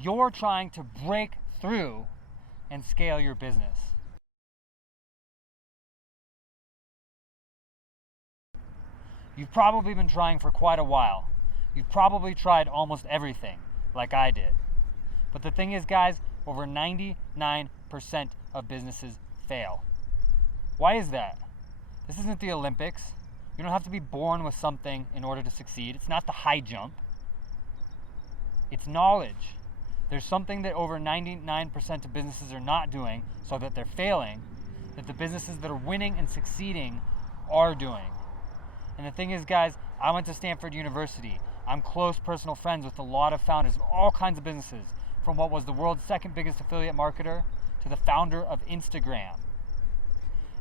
You're trying to break through and scale your business. You've probably been trying for quite a while. You've probably tried almost everything, like I did. But the thing is, guys, over 99% of businesses fail. Why is that? This isn't the Olympics. You don't have to be born with something in order to succeed. It's not the high jump. It's knowledge. There's something that over 99% of businesses are not doing, so that they're failing, that the businesses that are winning and succeeding are doing. And the thing is, guys, I went to Stanford University. I'm close personal friends with a lot of founders of all kinds of businesses, from what was the world's second biggest affiliate marketer to the founder of Instagram.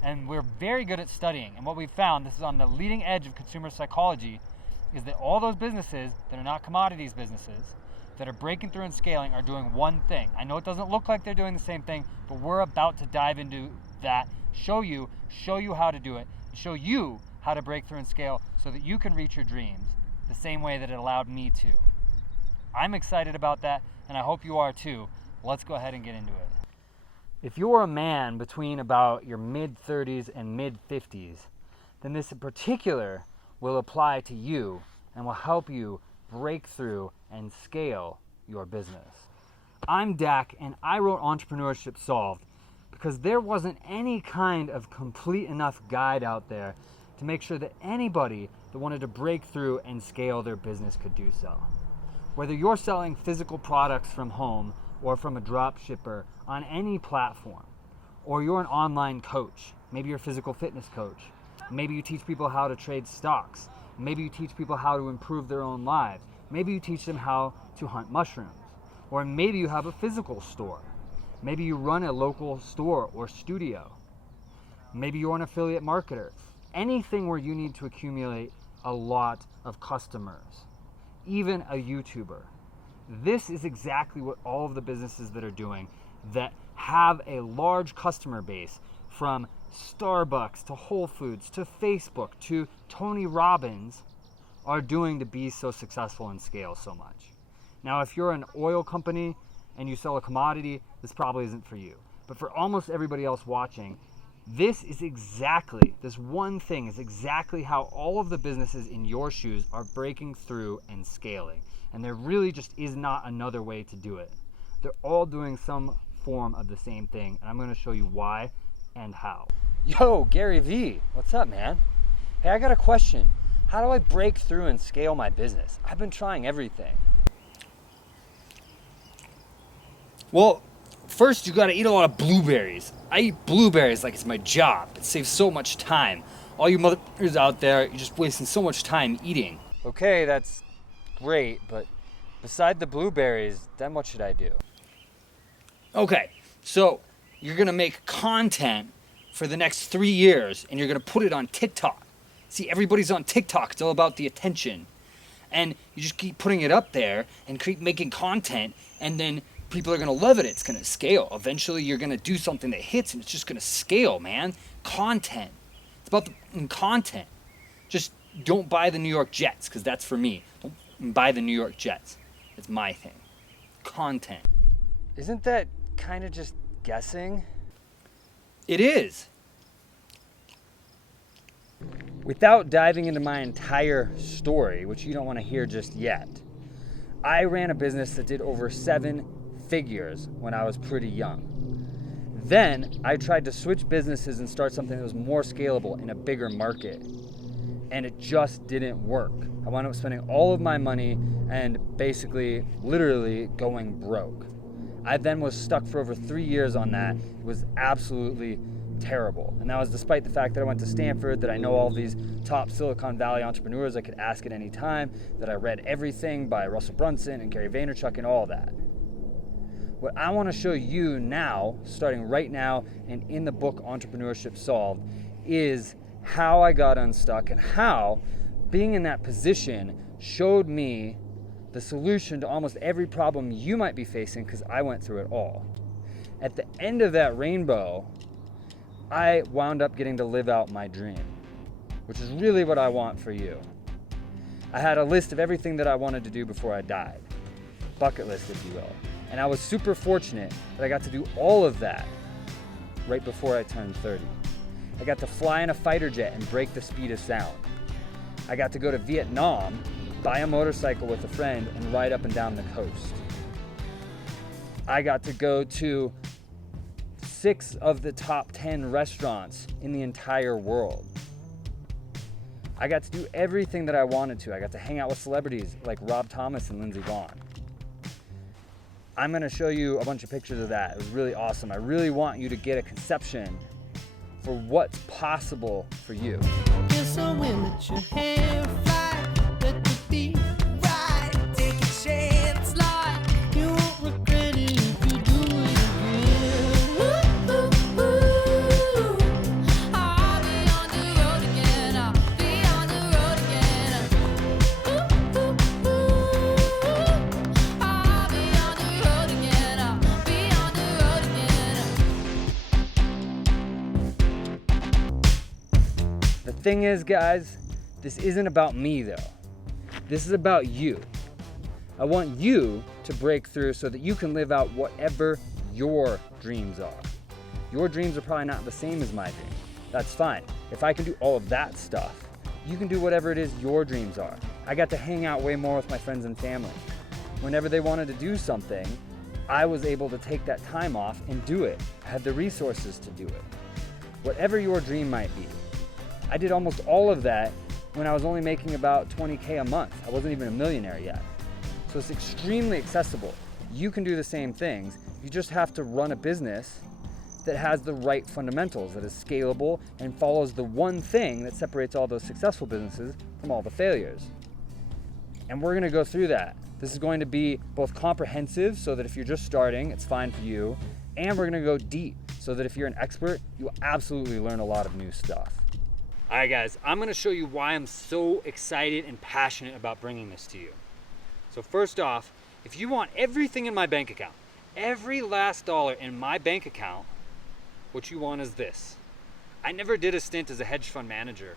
And we're very good at studying. And what we've found, this is on the leading edge of consumer psychology, is that all those businesses that are not commodities businesses, that are breaking through and scaling, are doing one thing. I know it doesn't look like they're doing the same thing, but we're about to dive into that, show you how to do it, show you how to break through and scale so that you can reach your dreams the same way that it allowed me to. I'm excited about that, and I hope you are too. Let's go ahead and get into it. If you're a man between about your mid-30s and mid-50s, then this in particular will apply to you and will help you break through and scale your business. I'm Dak, and I wrote Entrepreneurship Solved because there wasn't any kind of complete enough guide out there to make sure that anybody that wanted to break through and scale their business could do so. Whether you're selling physical products from home or from a drop shipper on any platform, or you're an online coach, maybe you're a physical fitness coach, maybe you teach people how to trade stocks, maybe you teach people how to improve their own lives, maybe you teach them how to hunt mushrooms, or maybe you have a physical store, maybe you run a local store or studio, maybe you're an affiliate marketer. Anything where you need to accumulate a lot of customers, even a YouTuber. This is exactly what all of the businesses that are doing that have a large customer base, from Starbucks to Whole Foods to Facebook to Tony Robbins, are doing to be so successful and scale so much. Now, if you're an oil company and you sell a commodity, this probably isn't for you. But for almost everybody else watching, this one thing is exactly how all of the businesses in your shoes are breaking through and scaling. And there really just is not another way to do it. They're all doing some form of the same thing, and I'm going to show you why and how. Yo, Gary V, what's up, man? Hey, I got a question. How do I break through and scale my business? I've been trying everything. Well, first you gotta eat a lot of blueberries. I eat blueberries like it's my job. It saves so much time. All you motherfuckers out there, you're just wasting so much time eating. Okay, that's great, but beside the blueberries, then what should I do? Okay, so you're gonna make content for the next 3 years and you're gonna put it on TikTok. See, everybody's on TikTok, it's all about the attention. And you just keep putting it up there and keep making content, and then people are going to love it. It's going to scale. Eventually, you're going to do something that hits, and it's just going to scale, man. Content. It's about the content. Just don't buy the New York Jets, because that's for me. Don't buy the New York Jets. It's my thing. Content. Isn't that kind of just guessing? It is. Without diving into my entire story, which you don't want to hear just yet, I ran a business that did over 7 figures when I was pretty young. Then I tried to switch businesses and start something that was more scalable in a bigger market, and it just didn't work. I wound up spending all of my money and basically literally going broke. I then was stuck for over 3 years on that. It was absolutely terrible. And that was despite the fact that I went to Stanford, that I know all these top Silicon Valley entrepreneurs I could ask at any time, that I read everything by Russell Brunson and Gary Vaynerchuk and all that. What I want to show you now, starting right now and in the book Entrepreneurship Solved, is how I got unstuck and how being in that position showed me the solution to almost every problem you might be facing, because I went through it all. At the end of that rainbow, I wound up getting to live out my dream, which is really what I want for you. I had a list of everything that I wanted to do before I died. Bucket list, if you will. And I was super fortunate that I got to do all of that right before I turned 30. I got to fly in a fighter jet and break the speed of sound. I got to go to Vietnam, buy a motorcycle with a friend, and ride up and down the coast. I got to go to 6 of the top 10 restaurants in the entire world. I got to do everything that I wanted to. I got to hang out with celebrities like Rob Thomas and Lindsey Vonn. I'm gonna show you a bunch of pictures of that. It was really awesome. I really want you to get a conception for what's possible for you. The thing is, guys, this isn't about me though. This is about you. I want you to break through so that you can live out whatever your dreams are. Your dreams are probably not the same as my dream. That's fine. If I can do all of that stuff, you can do whatever it is your dreams are. I got to hang out way more with my friends and family. Whenever they wanted to do something, I was able to take that time off and do it. I had the resources to do it. Whatever your dream might be. I did almost all of that when I was only making about $20K a month. I wasn't even a millionaire yet. So it's extremely accessible. You can do the same things. You just have to run a business that has the right fundamentals, that is scalable and follows the one thing that separates all those successful businesses from all the failures. And we're gonna go through that. This is going to be both comprehensive, so that if you're just starting, it's fine for you, and we're gonna go deep, so that if you're an expert, you'll absolutely learn a lot of new stuff. All right, guys, I'm gonna show you why I'm so excited and passionate about bringing this to you. So first off, if you want everything in my bank account, every last dollar in my bank account, what you want is this. I never did a stint as a hedge fund manager.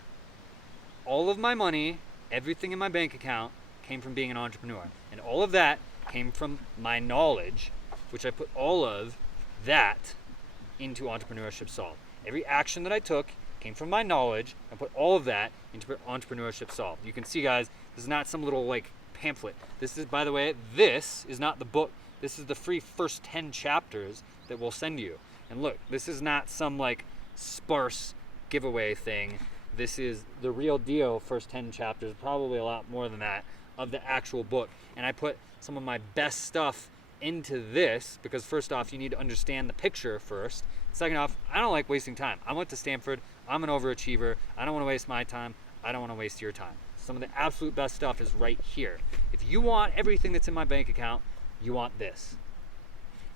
All of my money, everything in my bank account, came from being an entrepreneur. And all of that came from my knowledge, which I put all of that into Entrepreneurship Solved. Every action that I took came from my knowledge and put all of that into Entrepreneurship Solved. You can see, guys, this is not some little like pamphlet. This is, by the way, this is not the book. This is the free first 10 chapters that we'll send you. And look, this is not some like sparse giveaway thing. This is the real deal first 10 chapters, probably a lot more than that, of the actual book. And I put some of my best stuff into this because first off, you need to understand the picture first. Second off, I don't like wasting time. I went to Stanford. I'm an overachiever. I don't want to waste my time. I don't want to waste your time. Some of the absolute best stuff is right here. If you want everything that's in my bank account, you want this.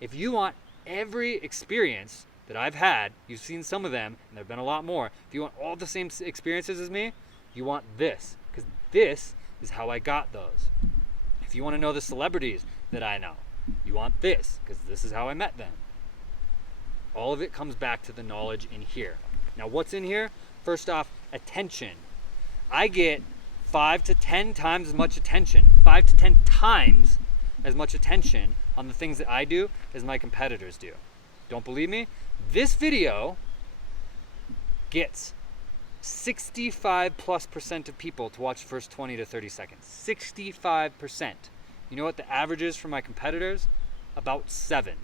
If you want every experience that I've had, you've seen some of them, and there have been a lot more. If you want all the same experiences as me, you want this, because this is how I got those. If you want to know the celebrities that I know, you want this, because this is how I met them. All of it comes back to the knowledge in here. Now, what's in here? First off, attention. I get 5 to 10 times as much attention, 5 to 10 times as much attention on the things that I do as my competitors do. Don't believe me? This video gets 65+% of people to watch the first 20 to 30 seconds. 65%. You know what the average is for my competitors? About 7.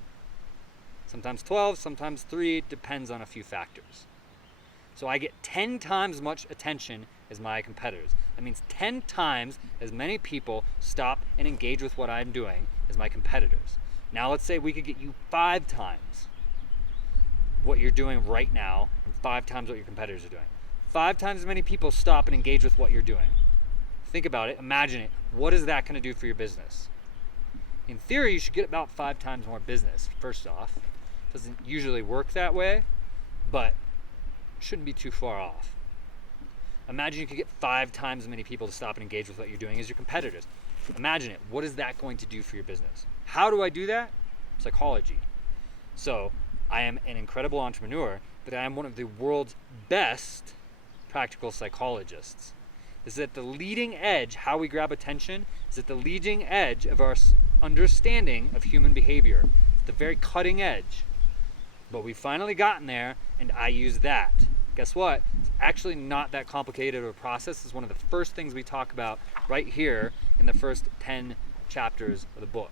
Sometimes 12, sometimes 3, depends on a few factors. So I get 10 times as much attention as my competitors. That means 10 times as many people stop and engage with what I'm doing as my competitors. Now let's say we could get you 5 times what you're doing right now and 5 times what your competitors are doing. 5 times as many people stop and engage with what you're doing. Think about it, imagine it. What is that going to do for your business? In theory, you should get about 5 times more business, first off. Doesn't usually work that way, but shouldn't be too far off. Imagine you could get 5 times as many people to stop and engage with what you're doing as your competitors. Imagine it. What is that going to do for your business? How do I do that? Psychology. So I am an incredible entrepreneur, but I am one of the world's best practical psychologists. This is at the leading edge. How we grab attention is at the leading edge of our understanding of human behavior. It's the very cutting edge. But we've finally gotten there, and I use that. Guess what? It's actually not that complicated of a process. It's one of the first things we talk about right here in the first 10 chapters of the book.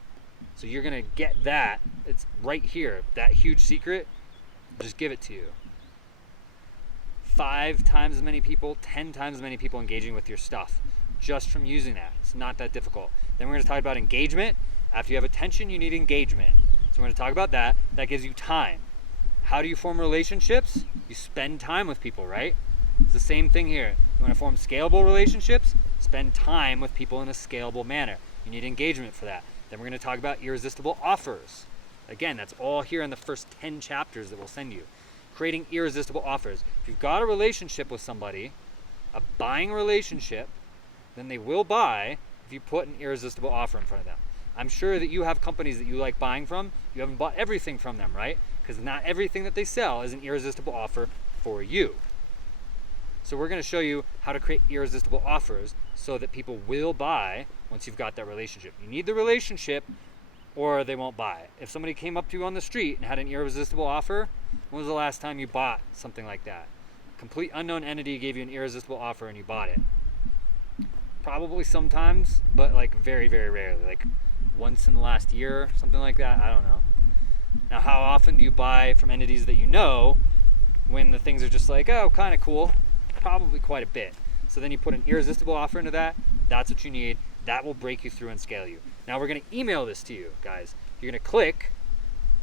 So you're gonna get that. It's right here. That huge secret, just give it to you. 5 times as many people, 10 times as many people engaging with your stuff just from using that. It's not that difficult. Then we're gonna talk about engagement. After you have attention, you need engagement. So we're gonna talk about that. That gives you time. How do you form relationships? You spend time with people, right? It's the same thing here. You want to form scalable relationships? Spend time with people in a scalable manner. You need engagement for that. Then we're going to talk about irresistible offers. Again, that's all here in the first 10 chapters that we'll send you. Creating irresistible offers. If you've got a relationship with somebody, a buying relationship, then they will buy if you put an irresistible offer in front of them. I'm sure that you have companies that you like buying from. You haven't bought everything from them, right? Because not everything that they sell is an irresistible offer for you. So we're going to show you how to create irresistible offers so that people will buy once you've got that relationship. You need the relationship or they won't buy. If somebody came up to you on the street and had an irresistible offer, when was the last time you bought something like that? A complete unknown entity gave you an irresistible offer and you bought it. Probably sometimes, but like very, very rarely. Like once in the last year, something like that. I don't know. Now, how often do you buy from entities that you know when the things are just like, oh, kind of cool? Probably quite a bit. So then you put an irresistible offer into that. That's what you need. That will break you through and scale you. Now we're going to email this to you, guys. You're going to click,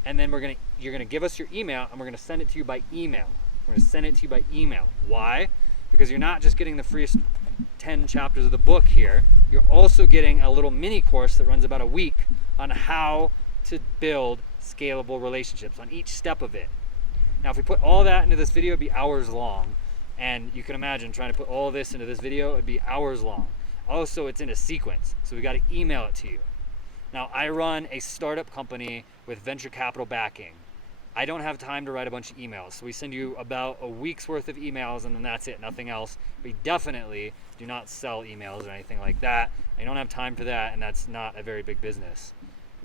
and then you're going to give us your email, and we're going to send it to you by email. We're going to send it to you by email. Why? Because you're not just getting the free 10 chapters of the book here. You're also getting a little mini course that runs about a week on how to build scalable relationships on each step of it. Now, if we put all that into this video, it'd be hours long. And you can imagine trying to put all this into this video, it'd be hours long. Also, it's in a sequence, so we got to email it to you. Now, I run a startup company with venture capital backing. I don't have time to write a bunch of emails, so we send you about a week's worth of emails, and then that's it, nothing else. We definitely do not sell emails or anything like that. I don't have time for that, and that's not a very big business,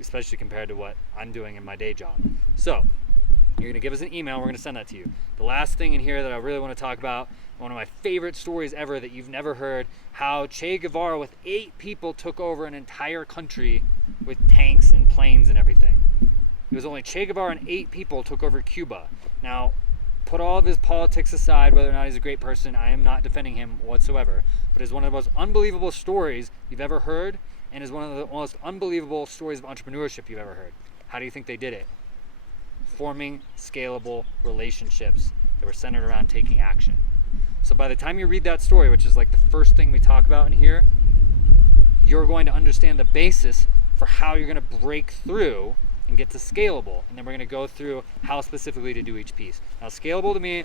especially compared to what I'm doing in my day job. So you're going to give us an email. We're going to send that to you. The last thing in here that I really want to talk about, one of my favorite stories ever that you've never heard, how Che Guevara with 8 people took over an entire country with tanks and planes and everything. It was only Che Guevara and 8 people took over Cuba. Now, put all of his politics aside, whether or not he's a great person, I am not defending him whatsoever, but it's one of the most unbelievable stories you've ever heard, and is one of the most unbelievable stories of entrepreneurship you've ever heard. How do you think they did it? Forming scalable relationships that were centered around taking action. So by the time you read that story, which is like the first thing we talk about in here, you're going to understand the basis for how you're going to break through and get to scalable. And then we're going to go through how specifically to do each piece. Now, scalable to me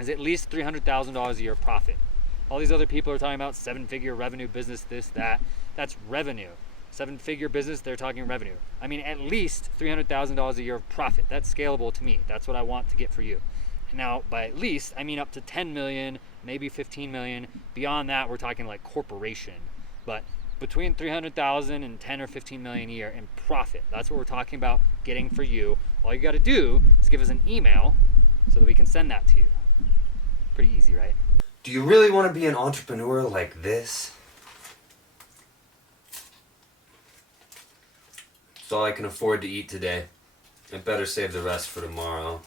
is at least $300,000 a year profit. All these other people are talking about 7-figure revenue business, this, that. That's revenue. 7-figure business, they're talking revenue. I mean, at least $300,000 a year of profit. That's scalable to me. That's what I want to get for you. Now, by at least, I mean up to 10 million, maybe 15 million. Beyond that, we're talking like corporation. But between 300,000 and 10 or 15 million a year in profit. That's what we're talking about getting for you. All you got to do is give us an email so that we can send that to you. Pretty easy, right? Do you really want to be an entrepreneur like this? It's all I can afford to eat today. I better save the rest for tomorrow.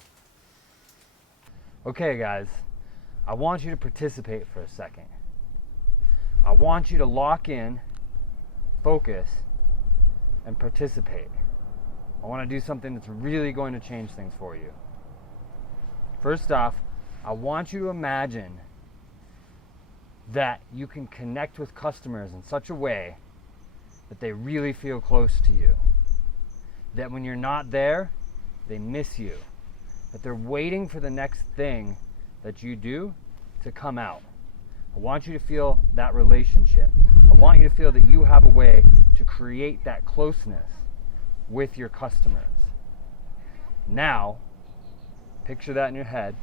Okay, guys, I want you to participate for a second. I want you to lock in, focus, and participate. I want to do something that's really going to change things for you. First off, I want you to imagine that you can connect with customers in such a way that they really feel close to you. That when you're not there, they miss you. That they're waiting for the next thing that you do to come out. I want you to feel that relationship. I want you to feel that you have a way to create that closeness with your customers. Now, picture that in your head.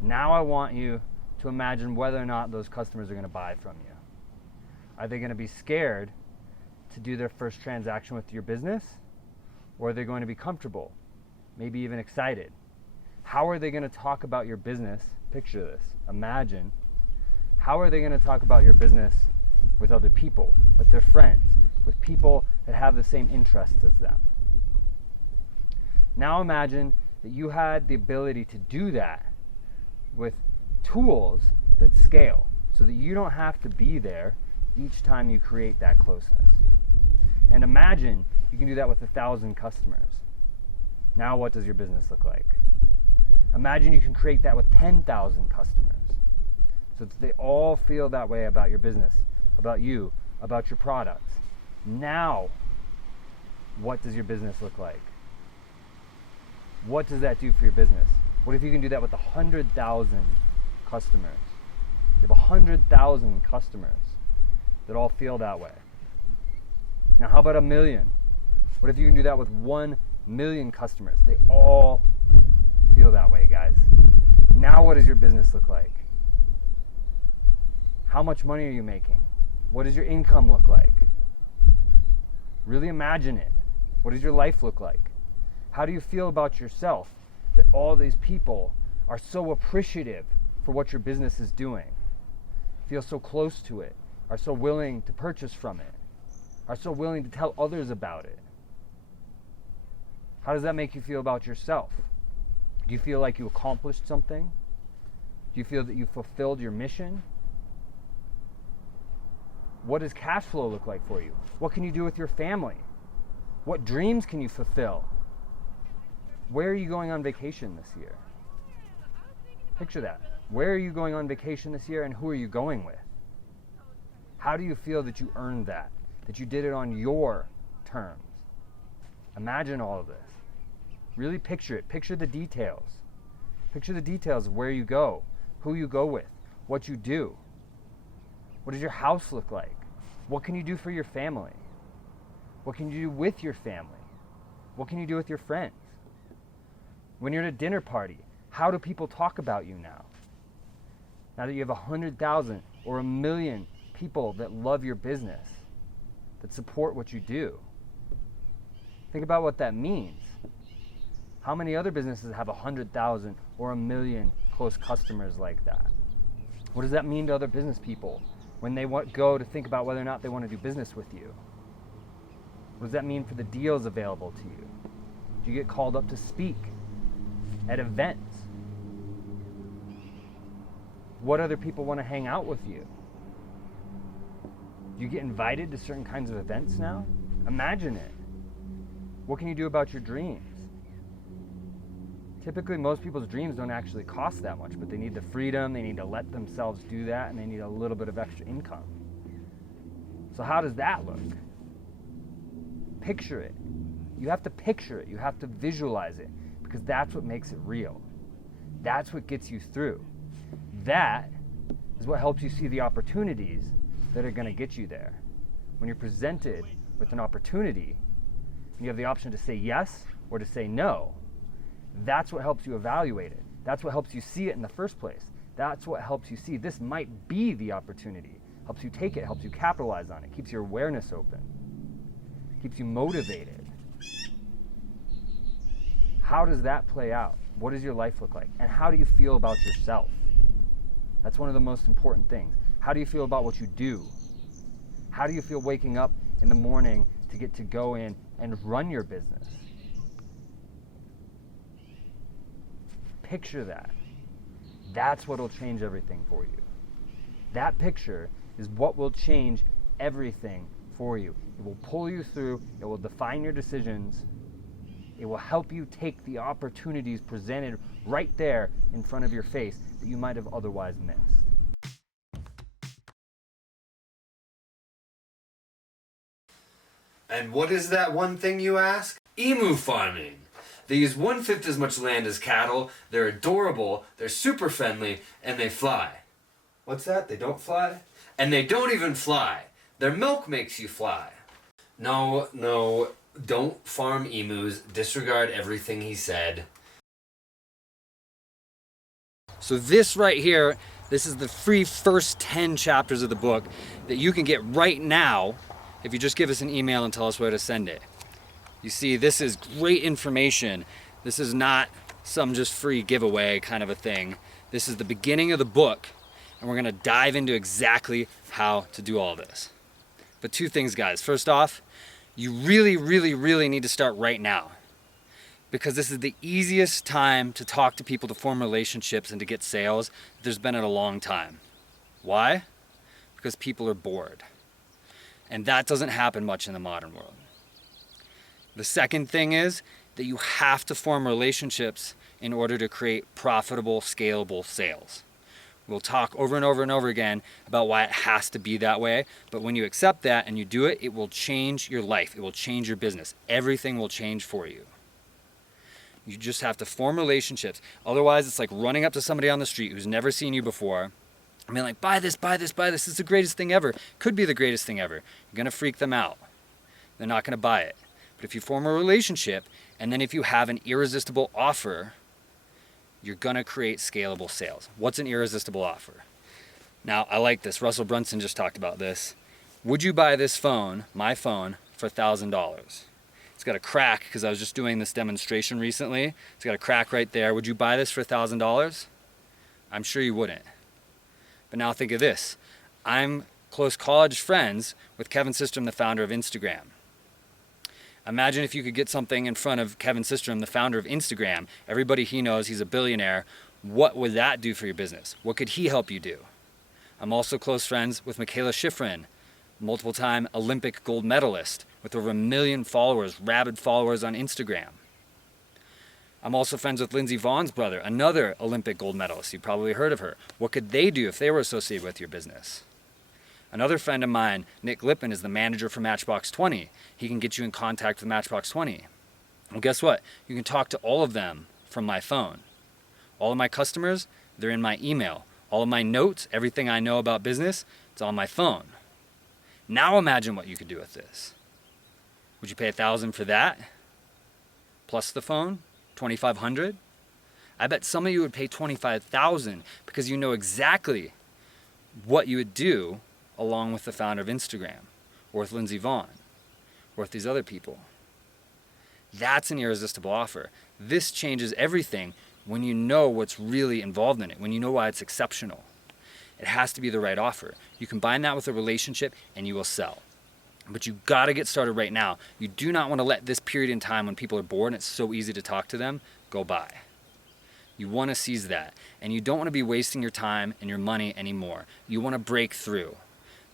Now I want you to imagine whether or not those customers are going to buy from you. Are they going to be scared to do their first transaction with your business? Or are they going to be comfortable, maybe even excited? How are they going to talk about your business? Picture this. Imagine. How are they going to talk about your business with other people, with their friends, with people that have the same interests as them? Now imagine that you had the ability to do that with tools that scale so that you don't have to be there each time you create that closeness. And imagine you can do that with 1,000 customers. Now what does your business look like? Imagine you can create that with 10,000 customers so that they all feel that way about your business, about you, about your products. Now, what does your business look like? What does that do for your business? What if you can do that with 100,000 customers? You have 100,000 customers that all feel that way. Now, how about 1 million? What if you can do that with 1 million customers? They all feel that way, guys. Now, what does your business look like? How much money are you making? What does your income look like? Really imagine it. What does your life look like? How do you feel about yourself that all these people are so appreciative for what your business is doing, feel so close to it, are so willing to purchase from it, are so willing to tell others about it? How does that make you feel about yourself? Do you feel like you accomplished something? Do you feel that you fulfilled your mission? What does cash flow look like for you? What can you do with your family? What dreams can you fulfill? Where are you going on vacation this year? Picture that. Where are you going on vacation this year, and who are you going with? How do you feel that you earned that you did it on your terms? Imagine all of this. Really picture it. Picture the details. Picture the details of where you go, who you go with, what you do. What does your house look like? What can you do for your family? What can you do with your family? What can you do with your friends? When you're at a dinner party, how do people talk about you now? Now that you have 100,000 or 1 million people that love your business, that support what you do. Think about what that means. How many other businesses have 100,000 or 1 million close customers like that? What does that mean to other business people when they go to think about whether or not they want to do business with you? What does that mean for the deals available to you? Do you get called up to speak at events? What other people want to hang out with you? Do you get invited to certain kinds of events now? Imagine it. What can you do about your dreams? Typically, most people's dreams don't actually cost that much, but they need the freedom, they need to let themselves do that, and they need a little bit of extra income. So how does that look? Picture it. You have to picture it. You have to visualize it, because that's what makes it real. That's what gets you through. That is what helps you see the opportunities that are going to get you there. When you're presented with an opportunity, and you have the option to say yes or to say no, that's what helps you evaluate it. That's what helps you see it in the first place. That's what helps you see this might be the opportunity. Helps you take it, helps you capitalize on it, keeps your awareness open, keeps you motivated. How does that play out? What does your life look like? And how do you feel about yourself? That's one of the most important things. How do you feel about what you do? How do you feel waking up in the morning to get to go in and run your business? Picture that. That's what will change everything for you. That picture is what will change everything for you. It will pull you through. It will define your decisions. It will help you take the opportunities presented right there in front of your face that you might have otherwise missed. And what is that one thing, you ask? Emu farming. They use 1/5 as much land as cattle, they're adorable, they're super friendly, and they fly. What's that? They don't fly? And they don't even fly. Their milk makes you fly. No, don't farm emus. Disregard everything he said. So this right here, this is the free first 10 chapters of the book that you can get right now if you just give us an email and tell us where to send it. You see, this is great information. This is not some just free giveaway kind of a thing. This is the beginning of the book, and we're gonna dive into exactly how to do all this. But two things, guys. First off, you really, really, really need to start right now, because this is the easiest time to talk to people, to form relationships, and to get sales there's been in a long time. Why? Because people are bored. And that doesn't happen much in the modern world. The second thing is that you have to form relationships in order to create profitable, scalable sales. We'll talk over and over and over again about why it has to be that way, but when you accept that and you do it, it will change your life. It will change your business. Everything will change for you. You just have to form relationships. Otherwise, it's like running up to somebody on the street who's never seen you before and being like, buy this, buy this, buy this. It's the greatest thing ever. Could be the greatest thing ever. You're gonna freak them out. They're not gonna buy it. But if you form a relationship, and then if you have an irresistible offer, you're gonna create scalable sales. What's an irresistible offer? Now, I like this. Russell Brunson just talked about this. Would you buy this phone, my phone, for $1,000? It's got a crack because I was just doing this demonstration recently. It's got a crack right there. Would you buy this for $1,000? I'm sure you wouldn't. But now think of this. I'm close college friends with Kevin Systrom, the founder of Instagram. Imagine if you could get something in front of Kevin Systrom, the founder of Instagram. Everybody he knows, he's a billionaire. What would that do for your business? What could he help you do? I'm also close friends with Michaela Schifrin, multiple-time Olympic gold medalist with over 1 million followers, rabid followers on Instagram. I'm also friends with Lindsey Vohn's brother, another Olympic gold medalist. You've probably heard of her. What could they do if they were associated with your business? Another friend of mine, Nick Lippin, is the manager for Matchbox 20. He can get you in contact with Matchbox 20. Well, guess what? You can talk to all of them from my phone. All of my customers, they're in my email. All of my notes, everything I know about business, it's on my phone. Now imagine what you could do with this. Would you pay $1,000 for that? Plus the phone? $2,500? I bet some of you would pay $25,000 because you know exactly what you would do along with the founder of Instagram, or with Lindsey Vonn, or with these other people. That's an irresistible offer. This changes everything when you know what's really involved in it, when you know why it's exceptional. It has to be the right offer. You combine that with a relationship and you will sell. But you gotta get started right now. You do not wanna let this period in time when people are bored and it's so easy to talk to them go by. You wanna seize that. And you don't wanna be wasting your time and your money anymore. You wanna break through.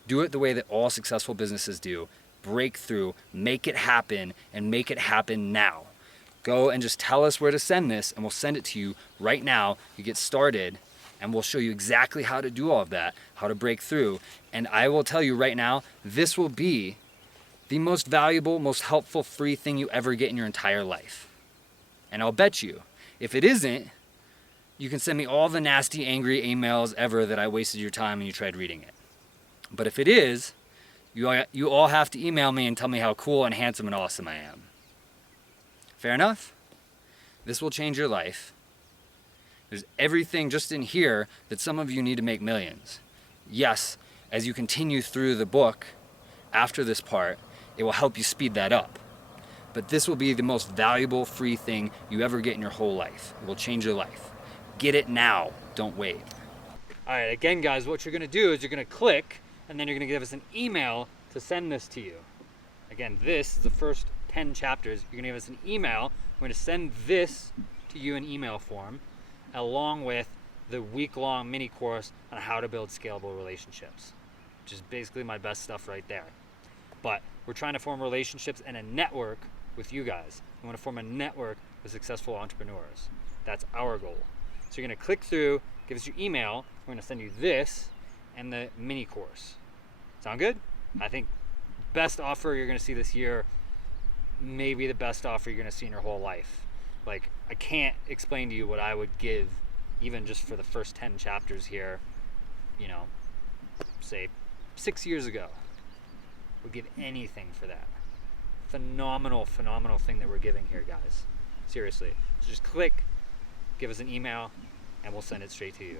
Do it the way that all successful businesses do. Break through, make it happen, and make it happen now. Go and just tell us where to send this, and we'll send it to you right now. You get started, and we'll show you exactly how to do all of that, how to break through. And I will tell you right now, this will be the most valuable, most helpful, free thing you ever get in your entire life. And I'll bet you, if it isn't, you can send me all the nasty, angry emails ever that I wasted your time and you tried reading it. But if it is, you all have to email me and tell me how cool and handsome and awesome I am. Fair enough? This will change your life. There's everything just in here that some of you need to make millions. Yes, as you continue through the book, after this part, it will help you speed that up. But this will be the most valuable free thing you ever get in your whole life. It will change your life. Get it now, don't wait. All right, again, guys, what you're gonna do is you're gonna click, and then you're gonna give us an email to send this to you. Again, this is the first 10 chapters. You're gonna give us an email. We're gonna send this to you in email form, along with the week-long mini course on how to build scalable relationships, which is basically my best stuff right there. But we're trying to form relationships and a network with you guys. We wanna form a network with successful entrepreneurs. That's our goal. So you're gonna click through, give us your email. We're gonna send you this and the mini course. Sound good? I think best offer you're gonna see this year, maybe the best offer you're gonna see in your whole life. Like, I can't explain to you what I would give even just for the first 10 chapters here, you know, say 6 years ago. Would give anything for that. Phenomenal, phenomenal thing that we're giving here, guys. Seriously. So just click, give us an email, and we'll send it straight to you.